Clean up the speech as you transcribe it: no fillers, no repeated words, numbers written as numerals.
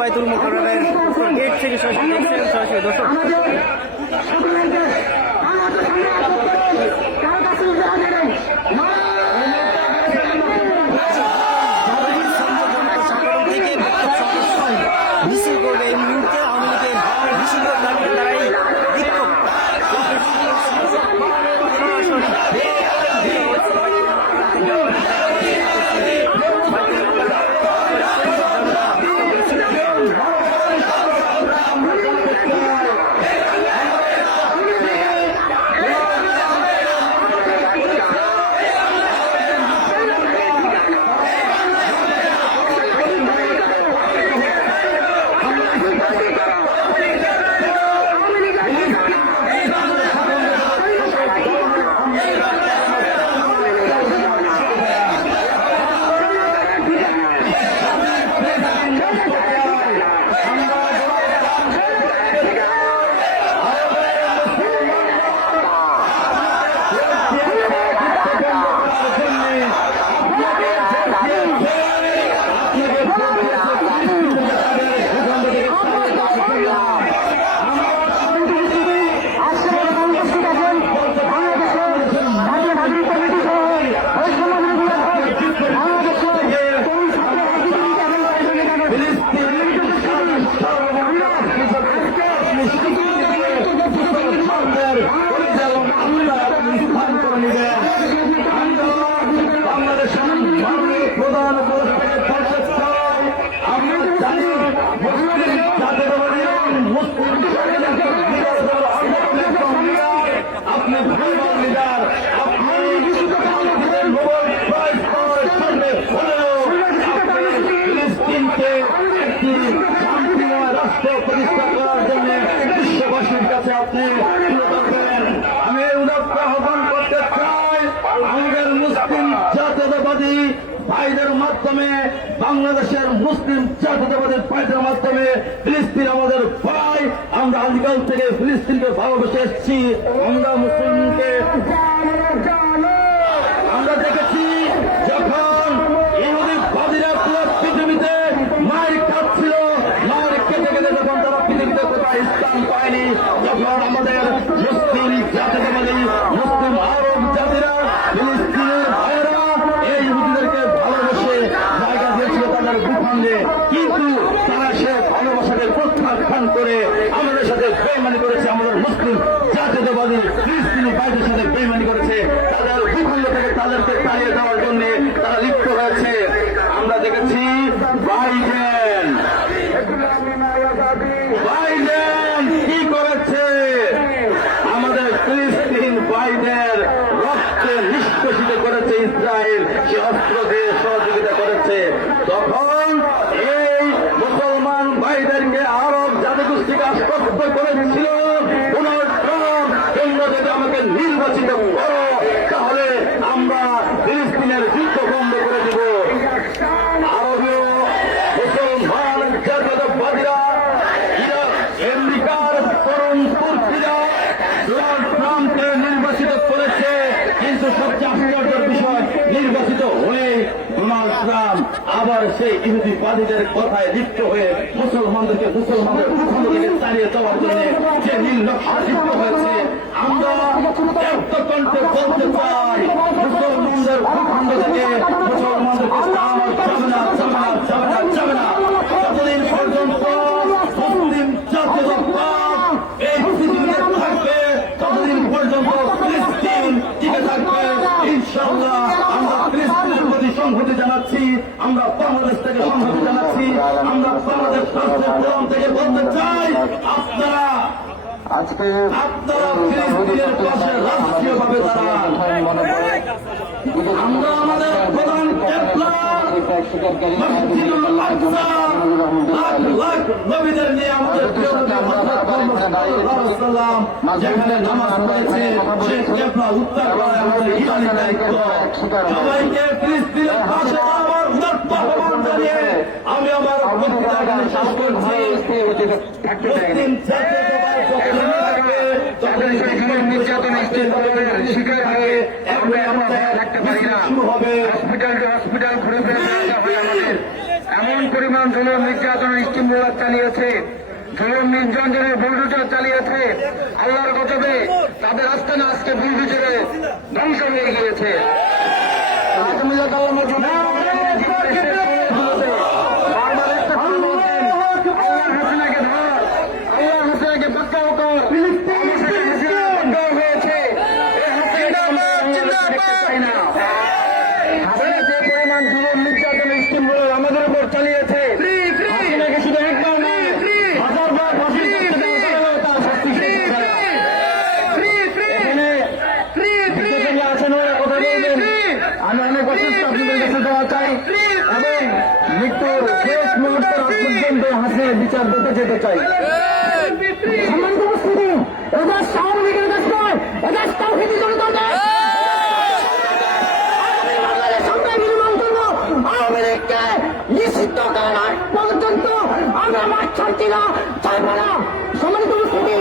বাইতুল মুকাররমের গেট থেকে সরাসরি দেখছেন সরাসরি দর্শক মিছিল করবে এই মুহূর্তে আওয়ামী লীগের মিছিল দাঁড়াই বিক্ষোভ বিশ্ববাসীর কাছে আপনি আমি আহ্বান করতে চাই আমাদের মুসলিম জাতীয়তাবাদী ভাইদের মাধ্যমে বাংলাদেশের মুসলিম জাতীয়তাবাদী ভাইদের মাধ্যমে ফিলিস্তিন আমাদের ভাই আমরা আজকাল থেকে ফিলিস্তিনকে ভালোবেসে এসেছি আমরা মুসলিমকে আমরা দেখেছি যখন ইহুদিবাদীরা পুরো পৃথিবীতে মার খাচ্ছিল মার কেটে কেটে যখন তারা পৃথিবীতে কোথায় স্থান পায়নি যখন আমাদের মুসলিম জাতীয়তাবাদী মুসলিম আরব জাতিরা ফিলিস্তিনের ভাইয়েরা এই ইহুদিদেরকে ভালোবেসে জায়গা দিয়েছিল তাদের ভূখণ্ডে কিন্তু তারা সে ভালোবাসাকে প্রত্যাখ্যান করে আমাদের সাথে বেইমানি করেছে আমাদের মুসলিম জাতীয়তাবাদী ফিলিস্তিনি ভাইদের সাথে বেইমানি করেছে তাদের ভূখণ্ড থেকে তাদেরকে তাড়িয়ে দেওয়ার জন্য তারা লিপ্ত হয়েছে আমরা দেখেছি বাইডেন কি করেছে আমাদের ফিলিস্তিন ভাইদের রক্তে নিষ্কাশিত করেছে ইসরায়েল সে অস্ত্র দিয়ে সহযোগিতা করেছে তখন এই মুসলমান ভাইদেরকে আরব জাতিগোষ্ঠীকে আশ্বস্ত করেছিল যদি আমাকে নির্বাচিত করো তাহলে আমরা ফিলিস্তিনের যুদ্ধ বন্ধ করে দেব আরবীয় মুসলমান জাতীয়তাবাদীরা আমেরিকার তরুণ তুর্কিরা ডোনাল্ড ট্রাম্পকে নির্বাচিত করেছে কিন্তু সবচেয়ে আশ্চর্যের বিষয় নির্বাচিত হয়ে ডোনাল্ড ট্রাম্প আবার আবার সেই ইহুদিবাদীদের কথায় লিপ্ত হয়ে মুসলমানদের ভূখণ্ড থেকে তাড়িয়ে দেওয়ার জন্য যে নীল নকশা লিপ্ত হয়েছে, আমরা একটা কণ্ঠে বলতে চাই, মুসলমানদের ভূখণ্ড থেকে মুসলমানদেরকে যাবে না। যতদিন পর্যন্ত মুসলিম জাতীয় এই পৃথিবীতে থাকবে, ততদিন পর্যন্ত ফিলিস্তিন টিকে থাকবে। ইনশাআল্লাহ আমরা ফিলিস্তিনের প্রতি সংহতি জানাচ্ছি, আমরা বাংলাদেশ থেকে সংহতি জানাচ্ছি, আমরা বাংলাদেশ রাষ্ট্রের থেকে বলতে চাই, আপনারা ফিলিস্তিনের পাশে রাষ্ট্রীয়ভাবে দাঁড়ান। আমরা আমাদের প্রধান মসজিদুল আকসা লাখ নবীদের নিয়ে আমাদের প্রিয় নবী হযরত মুহাম্মদ সাল্লাল্লাহু আলাইহি ওয়াসাল্লাম যেখানে নামাজ পড়েছে, সেই কিবলা উত্তর করা আমাদের ইমানি দায়িত্ব। সবাইকে ফিলিস্তিনের পাশে দাঁড়াবার উদাত্ত আহ্বান জানিয়ে আমি আমার বক্তৃতা এখানে শেষ করছি। মুসলিম জাতীয়তাবাদ যতদিন থাকবে, ততদিন নির্যাতনের শিকার হয়ে শুরু হবে। হসপিটাল ঘুরে ফিরে আমাদের এমন পরিমাণ জুলুম নির্যাতনের স্টিমুলার চালিয়েছে, জুলুম নির্যাতনের বুলডোজার চালিয়েছে, আল্লাহর গজবে তাদের আস্তানা আজকে বুলডোজারে ধ্বংস হয়ে গিয়েছে। আমাদের উপর চালিয়েছে, শুধু একবার নয়, হাজারবার আছেন ওরা কথা বলবেন। আমি অনেক অসুস্থ আপনাদের কাছে দেওয়া চাই এবং মৃত্যুর শেষ মুহূর্তের পর্যন্ত হাসে বিচার দিতে যেতে চাই। এদের স্বাভাবিকের দেশ নয়, এদের তাওহীদি জনতার দেশ। আমেরিকা নিষিদ্ধ করার আগ পর্যন্ত আমরা মাঠ ছাড়ছি না, চাইব না। সম্মানিত উপস্থিতি।